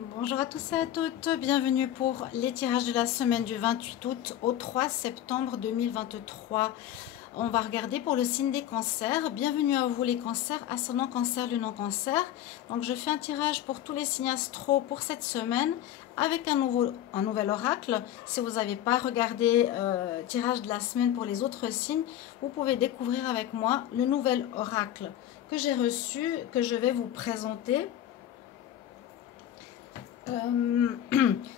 Bonjour à tous et à toutes, bienvenue pour les tirages de la semaine du 28 août au 3 septembre 2023. On va regarder pour le signe des cancers. Bienvenue à vous les cancers, ascendant cancer, lunan cancer. Donc je fais un tirage pour tous les signes astro pour cette semaine avec un nouvel oracle. Si vous n'avez pas regardé tirage de la semaine pour les autres signes, vous pouvez découvrir avec moi le nouvel oracle que j'ai reçu, que je vais vous présenter.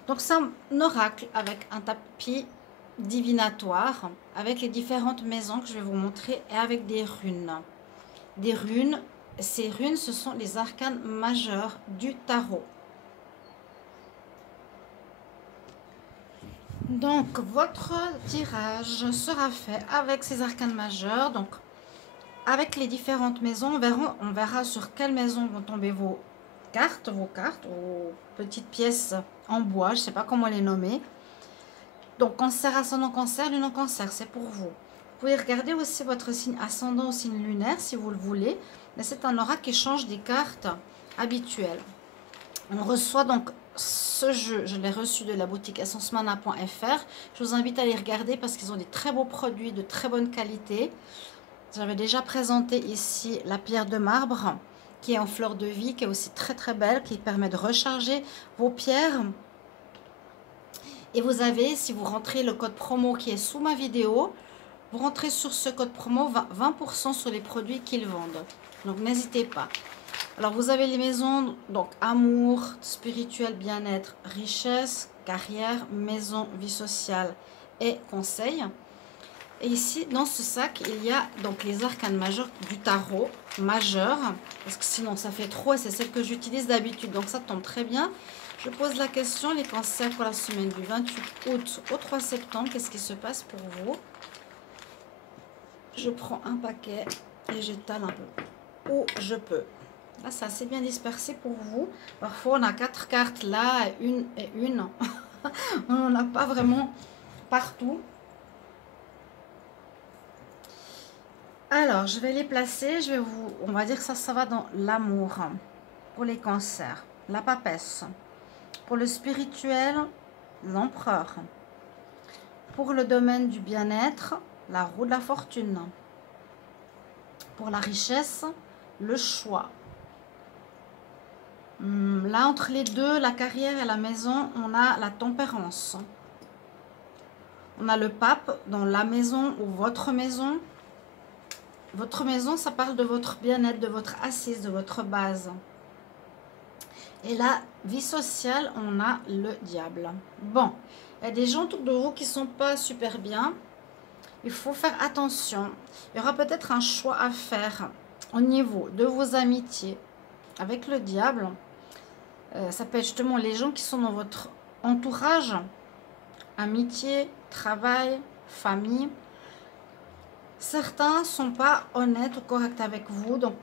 Donc c'est un oracle avec un tapis divinatoire, avec les différentes maisons que je vais vous montrer et avec des runes. Des runes, ces runes ce sont les arcanes majeurs du tarot. Donc votre tirage sera fait avec ces arcanes majeurs, donc avec les différentes maisons, on verra sur quelle maison vont tomber vos cartes, vos petites pièces en bois, je ne sais pas comment les nommer. Donc cancer, ascendant cancer, lunan cancer, c'est pour vous. Vous pouvez regarder aussi votre signe ascendant ou signe lunaire si vous le voulez. Mais c'est un oracle qui change des cartes habituelles. On reçoit donc ce jeu, je l'ai reçu de la boutique essencemana.fr. Je vous invite à les regarder parce qu'ils ont des très beaux produits de très bonne qualité. J'avais déjà présenté ici la pierre de marbre qui est en fleur de vie, qui est aussi très très belle, qui permet de recharger vos pierres. Et vous avez, si vous rentrez le code promo qui est sous ma vidéo, vous rentrez sur ce code promo 20% sur les produits qu'ils vendent. Donc n'hésitez pas. Alors vous avez les maisons, donc amour, spirituel, bien-être, richesse, carrière, maison, vie sociale et conseil. Et ici, dans ce sac, il y a donc les arcanes majeurs du tarot majeur. Parce que sinon, ça fait trop et c'est celle que j'utilise d'habitude. Donc ça tombe très bien. Je pose la question, les cancers pour la semaine du 28 août au 3 septembre. Qu'est-ce qui se passe pour vous? Je prends un paquet et j'étale un peu où je peux. Là, c'est assez bien dispersé pour vous. Parfois, on a 4 cartes là, une et une. On n'en a pas vraiment partout. Alors, je vais les placer. On va dire que ça va dans l'amour pour les cancers. La papesse. Pour le spirituel, l'empereur. Pour le domaine du bien-être, la roue de la fortune. Pour la richesse, le choix. Là, entre les deux, la carrière et la maison, on a la tempérance. On a le pape dans la maison ou votre maison. Votre maison, ça parle de votre bien-être, de votre assise, de votre base. Et la vie sociale, on a le diable. Bon, il y a des gens autour de vous qui ne sont pas super bien. Il faut faire attention. Il y aura peut-être un choix à faire au niveau de vos amitiés avec le diable. Ça peut être justement les gens qui sont dans votre entourage, amitié, travail, famille. Certains ne sont pas honnêtes ou corrects avec vous, donc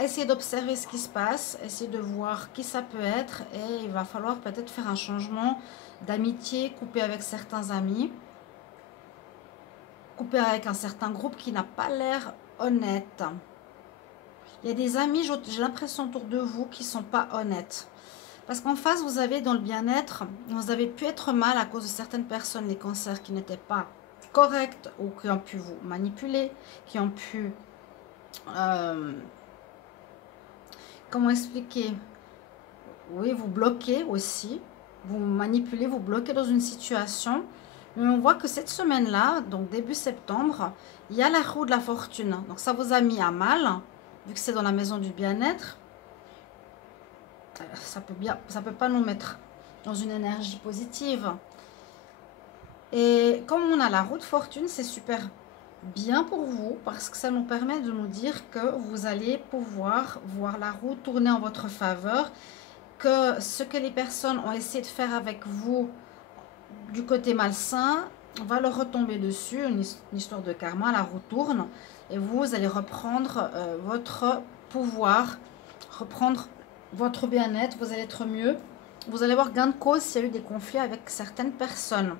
essayez d'observer ce qui se passe, essayez de voir qui ça peut être et il va falloir peut-être faire un changement d'amitié, couper avec certains amis, couper avec un certain groupe qui n'a pas l'air honnête. Il y a des amis, j'ai l'impression autour de vous, qui ne sont pas honnêtes. Parce qu'en face, vous avez dans le bien-être, vous avez pu être mal à cause de certaines personnes, les cancers qui n'étaient pas correctes ou qui ont pu vous manipuler, qui ont pu... comment expliquer? Oui, vous bloquez aussi, vous manipulez, vous bloquez dans une situation. Mais on voit que cette semaine-là, donc début septembre, il y a la roue de la fortune. Donc ça vous a mis à mal, vu que c'est dans la maison du bien-être. Ça peut pas nous mettre dans une énergie positive. Et comme on a la roue de fortune, c'est super bien pour vous parce que ça nous permet de nous dire que vous allez pouvoir voir la roue tourner en votre faveur, que ce que les personnes ont essayé de faire avec vous du côté malsain va leur retomber dessus, une histoire de karma, la roue tourne et vous allez reprendre votre pouvoir, reprendre votre bien-être, vous allez être mieux, vous allez avoir gain de cause s'il y a eu des conflits avec certaines personnes.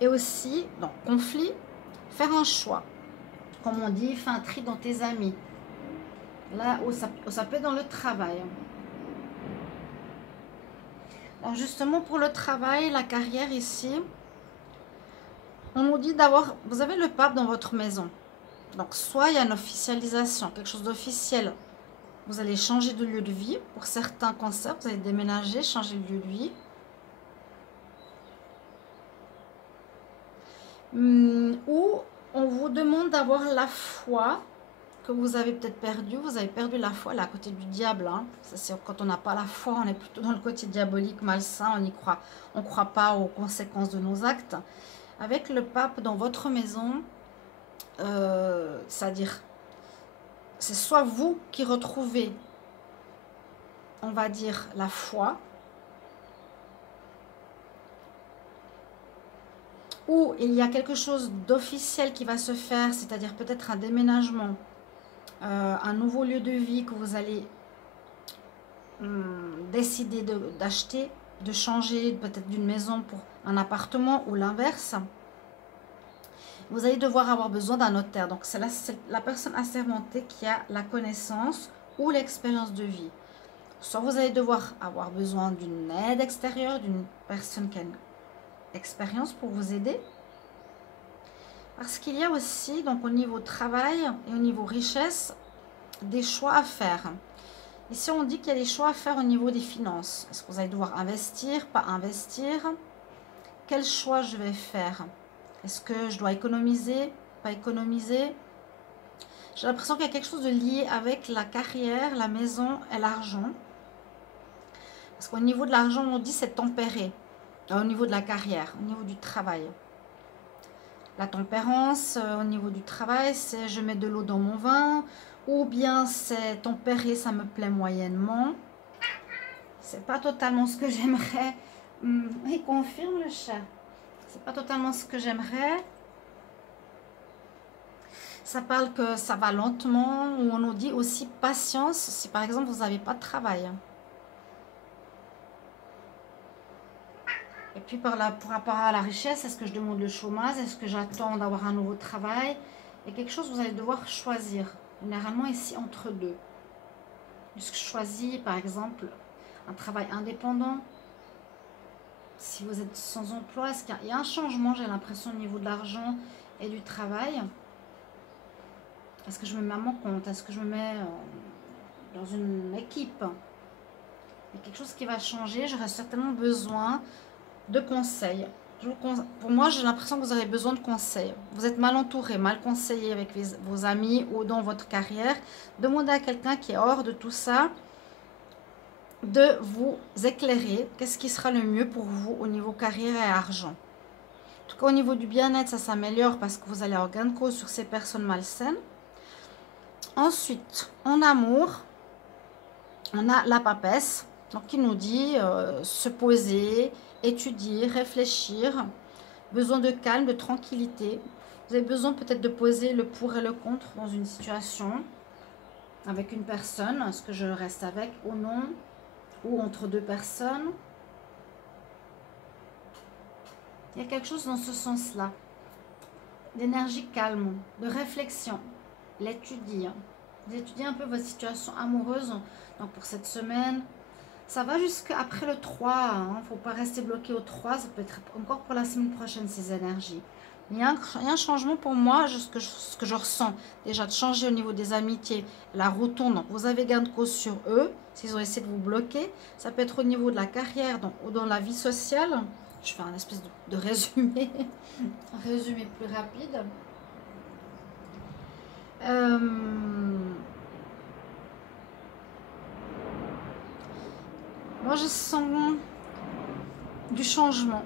Et aussi, dans conflit, faire un choix. Comme on dit, fais un tri dans tes amis. Là où ça peut être dans le travail. Donc justement pour le travail, la carrière ici, on nous dit d'avoir, vous avez le pape dans votre maison. Donc soit il y a une officialisation, quelque chose d'officiel. Vous allez changer de lieu de vie. Pour certains concerts, vous allez déménager, changer de lieu de vie. Ou on vous demande d'avoir la foi que vous avez peut-être perdue. Vous avez perdu la foi, là, à côté du diable. Hein. Ça, c'est quand on n'a pas la foi, on est plutôt dans le côté diabolique, malsain. On y croit. On ne croit pas aux conséquences de nos actes. Avec le pape dans votre maison, c'est-à-dire, c'est soit vous qui retrouvez, on va dire, la foi, ou il y a quelque chose d'officiel qui va se faire, c'est-à-dire peut-être un déménagement, un nouveau lieu de vie que vous allez décider d'acheter, de changer peut-être d'une maison pour un appartement ou l'inverse. Vous allez devoir avoir besoin d'un notaire. Donc c'est la personne assermentée qui a la connaissance ou l'expérience de vie. Soit vous allez devoir avoir besoin d'une aide extérieure, d'une personne qui a une expérience pour vous aider. Parce qu'il y a aussi, donc au niveau travail et au niveau richesse, des choix à faire. Ici, on dit qu'il y a des choix à faire au niveau des finances. Est-ce que vous allez devoir investir, pas investir? Quel choix je vais faire? Est-ce que je dois économiser, pas économiser? J'ai l'impression qu'il y a quelque chose de lié avec la carrière, la maison et l'argent. Parce qu'au niveau de l'argent, on dit c'est tempéré. Au niveau de la carrière, au niveau du travail. La tempérance, au niveau du travail, c'est je mets de l'eau dans mon vin. Ou bien c'est tempéré, ça me plaît moyennement. C'est pas totalement ce que j'aimerais. Il confirme le chat. C'est pas totalement ce que j'aimerais. Ça parle que ça va lentement. Ou on nous dit aussi patience si par exemple vous n'avez pas de travail. Et puis par rapport à la richesse, est-ce que je demande le chômage? Est-ce que j'attends d'avoir un nouveau travail? Il y a quelque chose que vous allez devoir choisir. Généralement ici entre deux. Est-ce que je choisis par exemple un travail indépendant? Si vous êtes sans emploi, est-ce qu'il y a un changement, j'ai l'impression, au niveau de l'argent et du travail? Est-ce que je me mets à mon compte? Est-ce que je me mets dans une équipe? Il y a quelque chose qui va changer. J'aurai certainement besoin de conseils. Pour moi, j'ai l'impression que vous avez besoin de conseils. Vous êtes mal entouré, mal conseillé avec vos amis ou dans votre carrière. Demandez à quelqu'un qui est hors de tout ça de vous éclairer. Qu'est-ce qui sera le mieux pour vous au niveau carrière et argent? En tout cas, au niveau du bien-être, ça s'améliore parce que vous allez avoir gain de cause sur ces personnes malsaines. Ensuite, en amour, on a la papesse, donc qui nous dit se poser, étudier, réfléchir, besoin de calme, de tranquillité. Vous avez besoin peut-être de poser le pour et le contre dans une situation avec une personne. Est-ce que je reste avec ou non? Ou entre deux personnes? Il y a quelque chose dans ce sens-là. D'énergie calme, de réflexion. L'étudier. Vous étudiez un peu votre situation amoureuse. Donc pour cette semaine, ça va jusqu'après le 3. Il ne faut pas rester bloqué au 3. Ça peut être encore pour la semaine prochaine, ces énergies. Il y a un changement pour moi, ce que je ressens. Déjà de changer au niveau des amitiés. La roue tourne. Donc vous avez gain de cause sur eux. S'ils ont essayé de vous bloquer. Ça peut être au niveau de la carrière donc, ou dans la vie sociale. Je fais un espèce de résumé. Un résumé plus rapide. Moi, je sens du changement.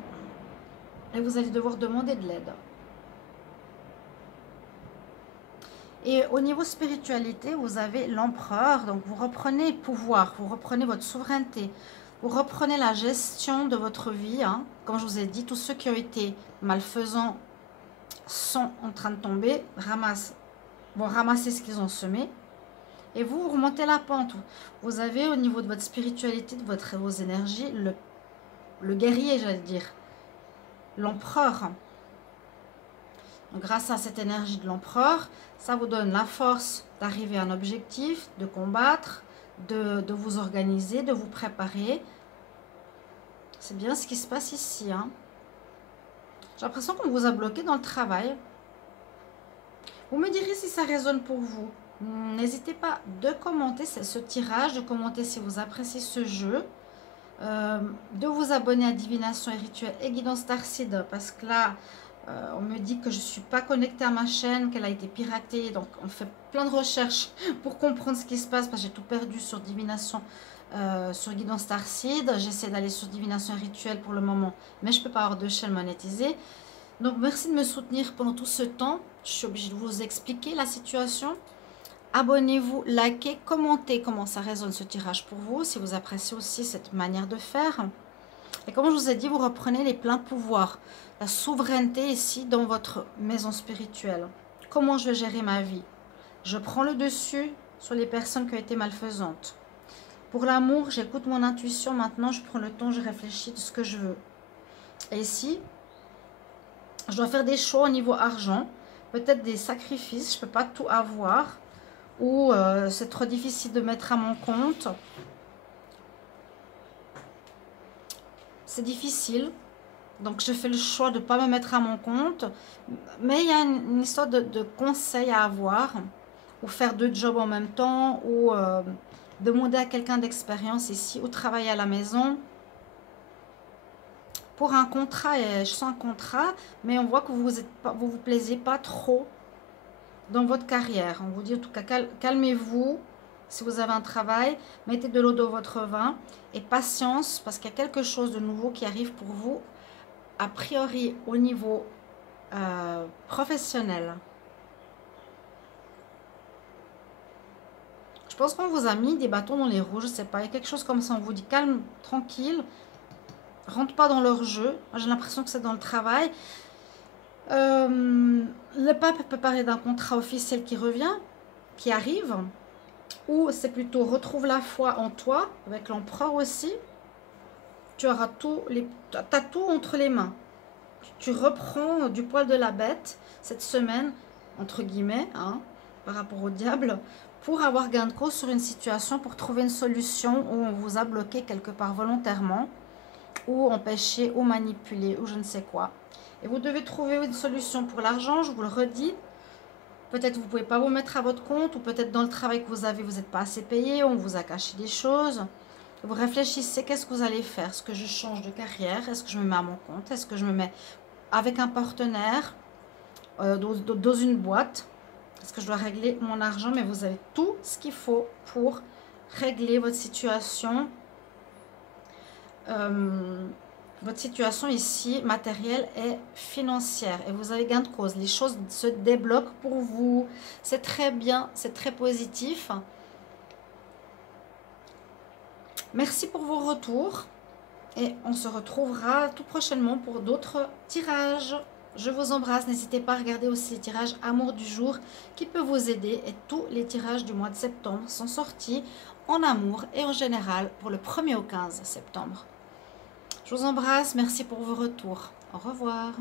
Et vous allez devoir demander de l'aide. Et au niveau spiritualité, vous avez l'empereur. Donc, vous reprenez pouvoir, vous reprenez votre souveraineté. Vous reprenez la gestion de votre vie. Hein. Comme je vous ai dit, tous ceux qui ont été malfaisants sont en train de tomber, vont ramasser ce qu'ils ont semé. Et vous remontez la pente. Vous avez au niveau de votre spiritualité, de vos énergies, le guerrier, j'allais dire. L'empereur. Grâce à cette énergie de l'empereur, ça vous donne la force d'arriver à un objectif, de combattre, de vous organiser, de vous préparer. C'est bien ce qui se passe ici. Hein. J'ai l'impression qu'on vous a bloqué dans le travail. Vous me direz si ça résonne pour vous. N'hésitez pas de commenter ce tirage, de commenter si vous appréciez ce jeu. De vous abonner à Divination et Rituel et Guidance Starseed parce que là on me dit que je ne suis pas connectée à ma chaîne, qu'elle a été piratée, donc on fait plein de recherches pour comprendre ce qui se passe parce que j'ai tout perdu sur Divination, sur Guidance Starseed. J'essaie d'aller sur Divination et Rituel pour le moment, mais je ne peux pas avoir deux chaînes monétisées. Donc merci de me soutenir pendant tout ce temps. Je suis obligée de vous expliquer la situation. Abonnez-vous, likez, commentez comment ça résonne ce tirage pour vous, si vous appréciez aussi cette manière de faire. Et comme je vous ai dit, vous reprenez les pleins pouvoirs, la souveraineté ici dans votre maison spirituelle. Comment je vais gérer ma vie? Je prends le dessus sur les personnes qui ont été malfaisantes. Pour l'amour, j'écoute mon intuition, maintenant je prends le temps, je réfléchis de ce que je veux. Et ici, je dois faire des choix au niveau argent, peut-être des sacrifices, je ne peux pas tout avoir. Ou c'est trop difficile de mettre à mon compte. C'est difficile. Donc je fais le choix de ne pas me mettre à mon compte. Mais il y a une histoire de conseils à avoir. Ou faire deux jobs en même temps. Ou demander à quelqu'un d'expérience ici. Ou travailler à la maison. Pour un contrat, et je sens un contrat. Mais on voit que vous vous plaisez pas trop dans votre carrière. On vous dit en tout cas, calmez-vous si vous avez un travail, mettez de l'eau dans votre vin et patience parce qu'il y a quelque chose de nouveau qui arrive pour vous, a priori au niveau professionnel. Je pense qu'on vous a mis des bâtons dans les roues, je ne sais pas, il y a quelque chose comme ça, on vous dit calme, tranquille, rentre pas dans leur jeu. J'ai l'impression que c'est dans le travail. Le pape peut parler d'un contrat officiel qui revient, qui arrive, ou c'est plutôt retrouve la foi en toi, avec l'empereur aussi. Tu auras t'as tout entre les mains. Tu reprends du poil de la bête cette semaine, entre guillemets, hein, par rapport au diable, pour avoir gain de cause sur une situation, pour trouver une solution où on vous a bloqué quelque part volontairement, ou empêché, ou manipulé, ou je ne sais quoi. Et vous devez trouver une solution pour l'argent, je vous le redis. Peut-être vous ne pouvez pas vous mettre à votre compte, ou peut-être dans le travail que vous avez, vous n'êtes pas assez payé, on vous a caché des choses. Vous réfléchissez, qu'est-ce que vous allez faire? Est-ce que je change de carrière? Est-ce que je me mets à mon compte? Est-ce que je me mets avec un partenaire dans une boîte? Est-ce que je dois régler mon argent? Mais vous avez tout ce qu'il faut pour régler votre situation. Votre situation ici, matérielle et financière. Et vous avez gain de cause. Les choses se débloquent pour vous. C'est très bien, c'est très positif. Merci pour vos retours. Et on se retrouvera tout prochainement pour d'autres tirages. Je vous embrasse. N'hésitez pas à regarder aussi les tirages Amour du jour qui peut vous aider. Et tous les tirages du mois de septembre sont sortis en amour et en général pour le 1er au 15 septembre. Je vous embrasse, merci pour vos retours. Au revoir.